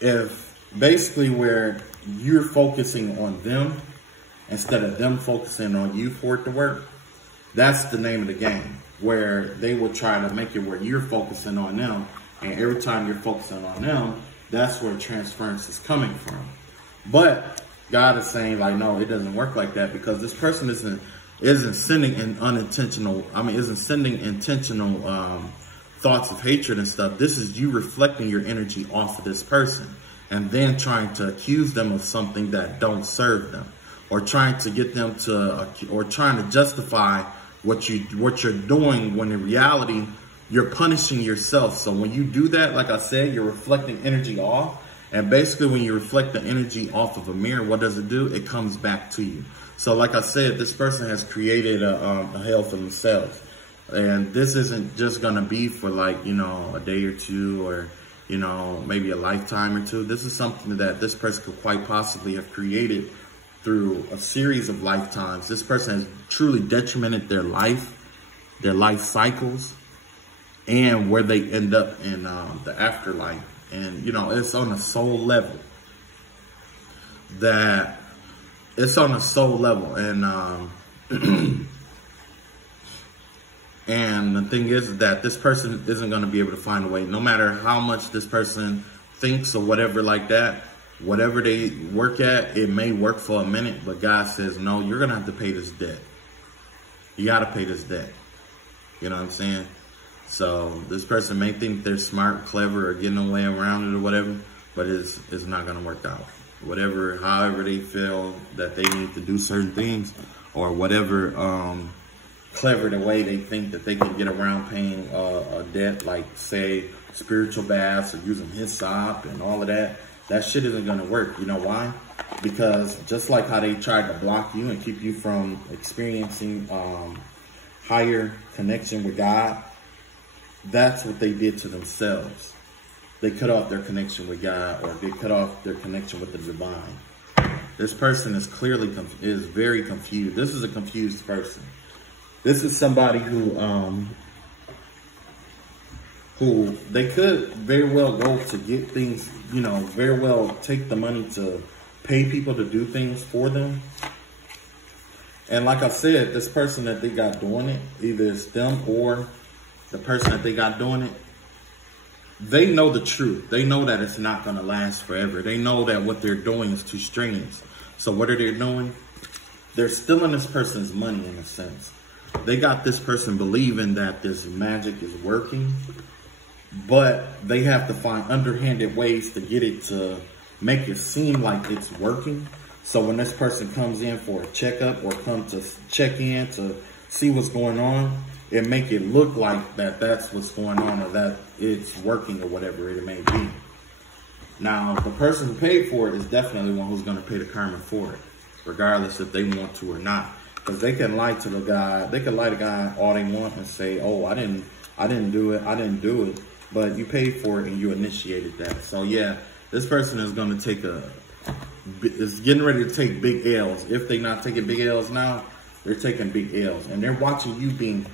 if basically where you're focusing on them instead of them focusing on you for it to work. That's the name of the game, where they will try to make it where you're focusing on them. And every time you're focusing on them, that's where transference is coming from. But God is saying, like, no, it doesn't work like that, because this person isn't sending intentional thoughts of hatred and stuff. This is you reflecting your energy off of this person and then trying to accuse them of something that don't serve them, or trying to get them to, or trying to justify what you're doing, when in reality you're punishing yourself. So when you do that, like I said, you're reflecting energy off. And basically when you reflect the energy off of a mirror, what does it do? It comes back to you. So like I said, this person has created a hell for themselves. And this isn't just going to be for, like, you know, a day or two, or, you know, maybe a lifetime or two. This is something that this person could quite possibly have created through a series of lifetimes. This person has truly detrimented their life cycles, and where they end up in the afterlife. And, you know, it's on a soul level. And and the thing is that this person isn't going to be able to find a way, no matter how much this person thinks or whatever like that. Whatever they work at, it may work for a minute, but God says, no, you're going to have to pay this debt. You got to pay this debt. You know what I'm saying? So this person may think they're smart, clever, or getting a way around it or whatever, but it's not going to work out. However they feel that they need to do certain things, or whatever clever the way they think that they can get around paying a debt, like, say, spiritual baths or using hyssop and all of that. That shit isn't going to work. You know why? Because just like how they tried to block you and keep you from experiencing higher connection with God, that's what they did to themselves. They cut off their connection with God, or they cut off their connection with the divine. This person is clearly is very confused. This is a confused person. This is somebody who they could very well go to get things, you know, very well take the money to pay people to do things for them. And like I said, this person that they got doing it, either it's them or the person that they got doing it, they know the truth. They know that it's not going to last forever. They know that what they're doing is too strange. So what are they doing? They're stealing this person's money in a sense. They got this person believing that this magic is working, but they have to find underhanded ways to get it to make it seem like it's working. So when this person comes in for a checkup or come to check in to see what's going on, it make it look like that that's what's going on or that it's working or whatever it may be. Now, the person who paid for it is definitely one who's going to pay the karma for it, regardless if they want to or not. Because they can lie to the guy, they can lie to the guy all they want and say, oh, I didn't do it. But you paid for it and you initiated that. So yeah, this person is going to take is getting ready to take big L's. If they're not taking big L's now, they're taking big L's. And they're watching you thriving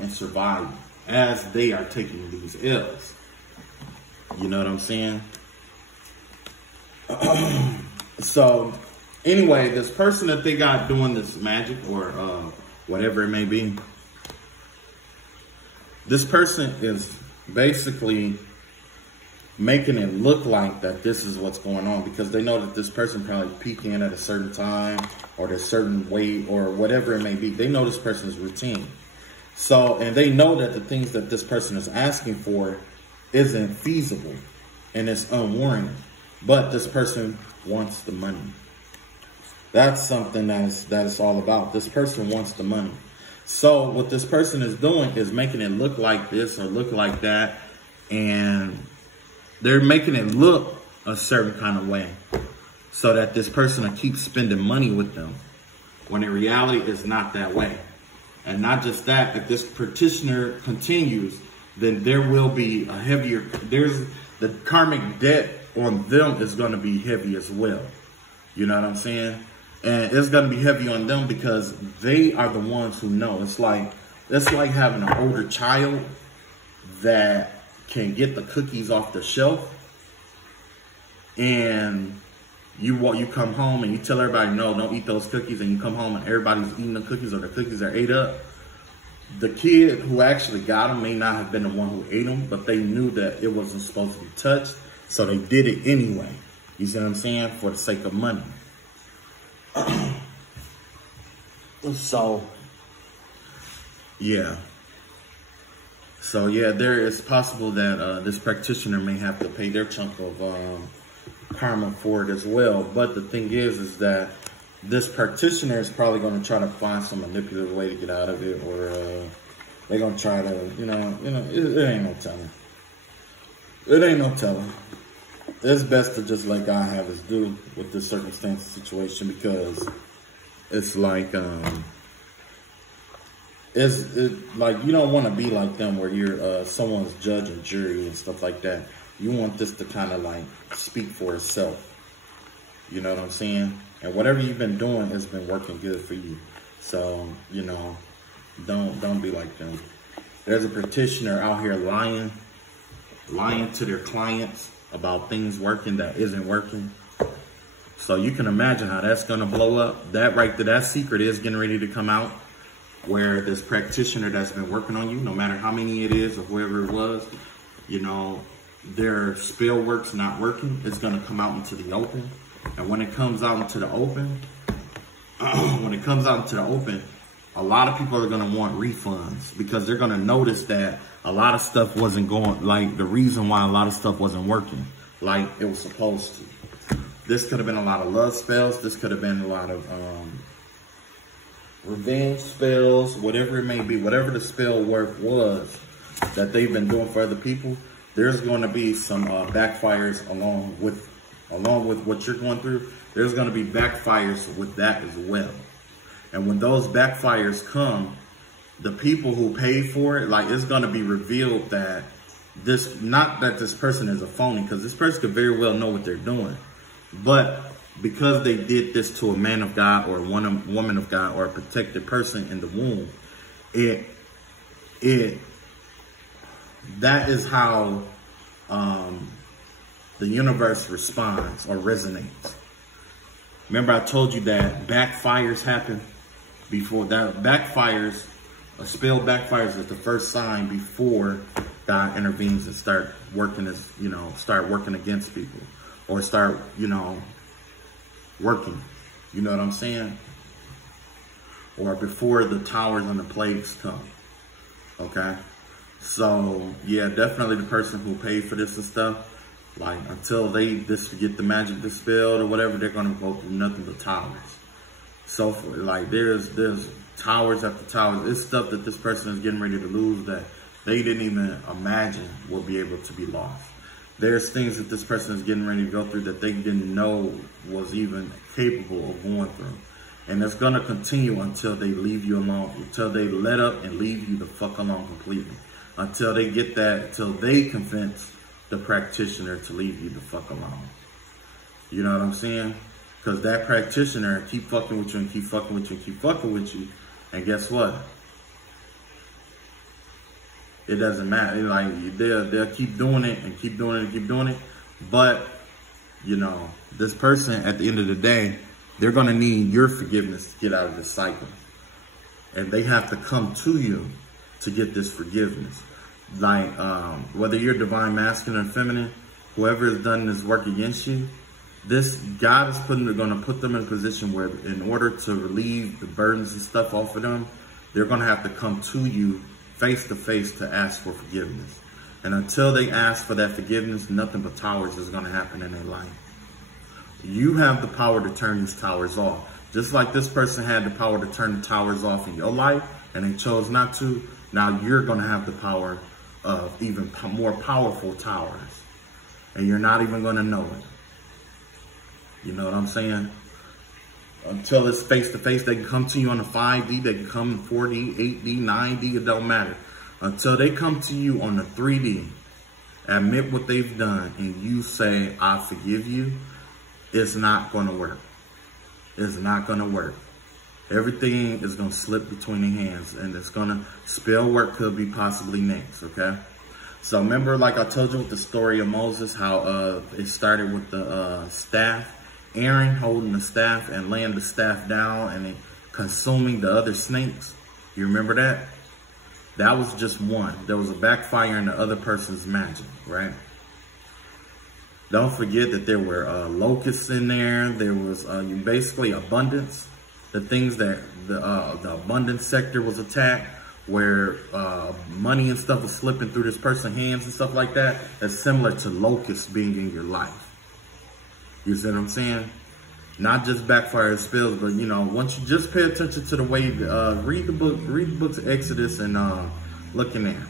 and surviving as they are taking these L's. You know what I'm saying? So anyway, this person that they got doing this magic or whatever it may be, this person is basically making it look like that this is what's going on because they know that this person probably peek in at a certain time or there's certain way or whatever it may be. They know this person's routine. So, and they know that the things that this person is asking for isn't feasible and it's unwarranted, but this person wants the money. That's something that is all about. This person wants the money. So what this person is doing is making it look like this or look like that, and they're making it look a certain kind of way so that this person will keep spending money with them, when in reality it's not that way. And not just that, if this petitioner continues, then there will be a heavier, the karmic debt on them is going to be heavy as well. You know what I'm saying? And it's going to be heavy on them because they are the ones who know. It's like having an older child that can get the cookies off the shelf, and you come home and you tell everybody, no, don't eat those cookies, and you come home and everybody's eating the cookies or the cookies are ate up. The kid who actually got them may not have been the one who ate them, but they knew that it wasn't supposed to be touched, so they did it anyway. You see what I'm saying? For the sake of money. So, yeah. So, yeah, there is possible that this practitioner may have to pay their chunk of karma for it as well. But the thing is that this practitioner is probably going to try to find some manipulative way to get out of it, or they're going to try to, it ain't no telling. It ain't no telling. It's best to just let God have his due with this circumstance situation, because it's like, like you don't want to be like them where you're someone's judge and jury and stuff like that. You want this to kind of like speak for itself. You know what I'm saying? And whatever you've been doing has been working good for you. So, don't be like them. There's a petitioner out here lying to their clients about things working that isn't working. So you can imagine how that's going to blow up. That right there, that secret is getting ready to come out, where this practitioner that's been working on you, no matter how many it is or whoever it was, their spell work's not working. It's going to come out into the open. And when it comes out into the open, a lot of people are going to want refunds, because they're going to notice that a lot of stuff wasn't going, like the reason why a lot of stuff wasn't working like it was supposed to. This could have been a lot of love spells. This could have been a lot of revenge spells, whatever it may be, whatever the spell work was that they've been doing for other people. There's going to be some backfires along with what you're going through. There's going to be backfires with that as well. And when those backfires come, the people who paid for it, like, it's going to be revealed that not that this person is a phony, because this person could very well know what they're doing. But because they did this to a man of God or a woman of God or a protected person in the womb, that is how the universe responds or resonates. Remember I told you that backfires happen before that. Backfires, a spell backfires is the first sign before God intervenes and start working against people or start, working. You know what I'm saying? Or before the towers and the plagues come. Okay? So, yeah, definitely the person who paid for this and stuff, like, until they get the magic dispelled or whatever, they're going to go through nothing but towers. So, there's towers after towers. It's stuff that this person is getting ready to lose that they didn't even imagine will be able to be lost. There's things that this person is getting ready to go through that they didn't know was even capable of going through. And it's going to continue until they leave you alone, until they let up and leave you the fuck alone completely. Until they get that, until they convince the practitioner to leave you the fuck alone. You know what I'm saying? Because that practitioner keep fucking with you and keep fucking with you and keep fucking with you. And guess what? It doesn't matter. Like, they'll keep doing it and keep doing it and keep doing it. But, this person at the end of the day, they're going to need your forgiveness to get out of this cycle. And they have to come to you to get this forgiveness. Like, whether you're divine masculine or feminine, whoever has done this work against you, this God is going to put them in a position where in order to relieve the burdens and stuff off of them, they're going to have to come to you face to face to ask for forgiveness. And until they ask for that forgiveness, nothing but towers is going to happen in their life. You have the power to turn these towers off. Just like this person had the power to turn the towers off in your life and they chose not to, now you're going to have the power of even more powerful towers. And you're not even going to know it. You know what I'm saying? Until it's face to face, they can come to you on the 5D, they can come in 4D, 8D, 9D, it don't matter. Until they come to you on the 3D, admit what they've done, and you say, I forgive you, it's not going to work. It's not going to work. Everything is going to slip between the hands, and it's going to, spell work could be possibly next, okay? So remember, like I told you with the story of Moses, how it started with the staff, Aaron holding the staff and laying the staff down and consuming the other snakes. You remember that? That was just one. There was a backfire in the other person's magic, right? Don't forget that there were locusts in there. There was basically abundance. The things that the abundance sector was attacked, where money and stuff was slipping through this person's hands and stuff like that. It's similar to locusts being in your life. You see what I'm saying? Not just backfire spells, but once you just pay attention to the way, read the books of Exodus and look in there.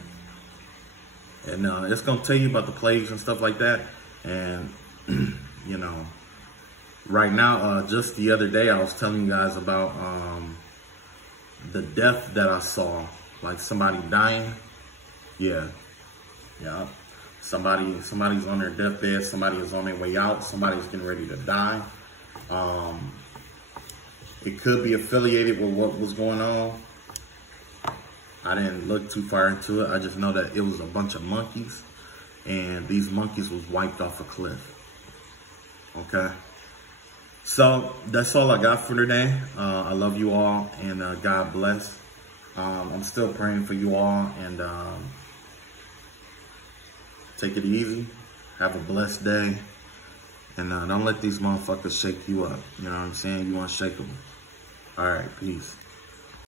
And it's gonna tell you about the plagues and stuff like that. And right now, just the other day, I was telling you guys about the death that I saw, like somebody dying. Yeah. Somebody's on their deathbed. Somebody is on their way out. Somebody's getting ready to die. It could be affiliated with what was going on. I didn't look too far into it. I just know that it was a bunch of monkeys, and these monkeys was wiped off a cliff. Okay. So that's all I got for today. I love you all, and God bless. I'm still praying for you all, and take it easy. Have a blessed day. And don't let these motherfuckers shake you up. You know what I'm saying? You want to shake them. All right, peace.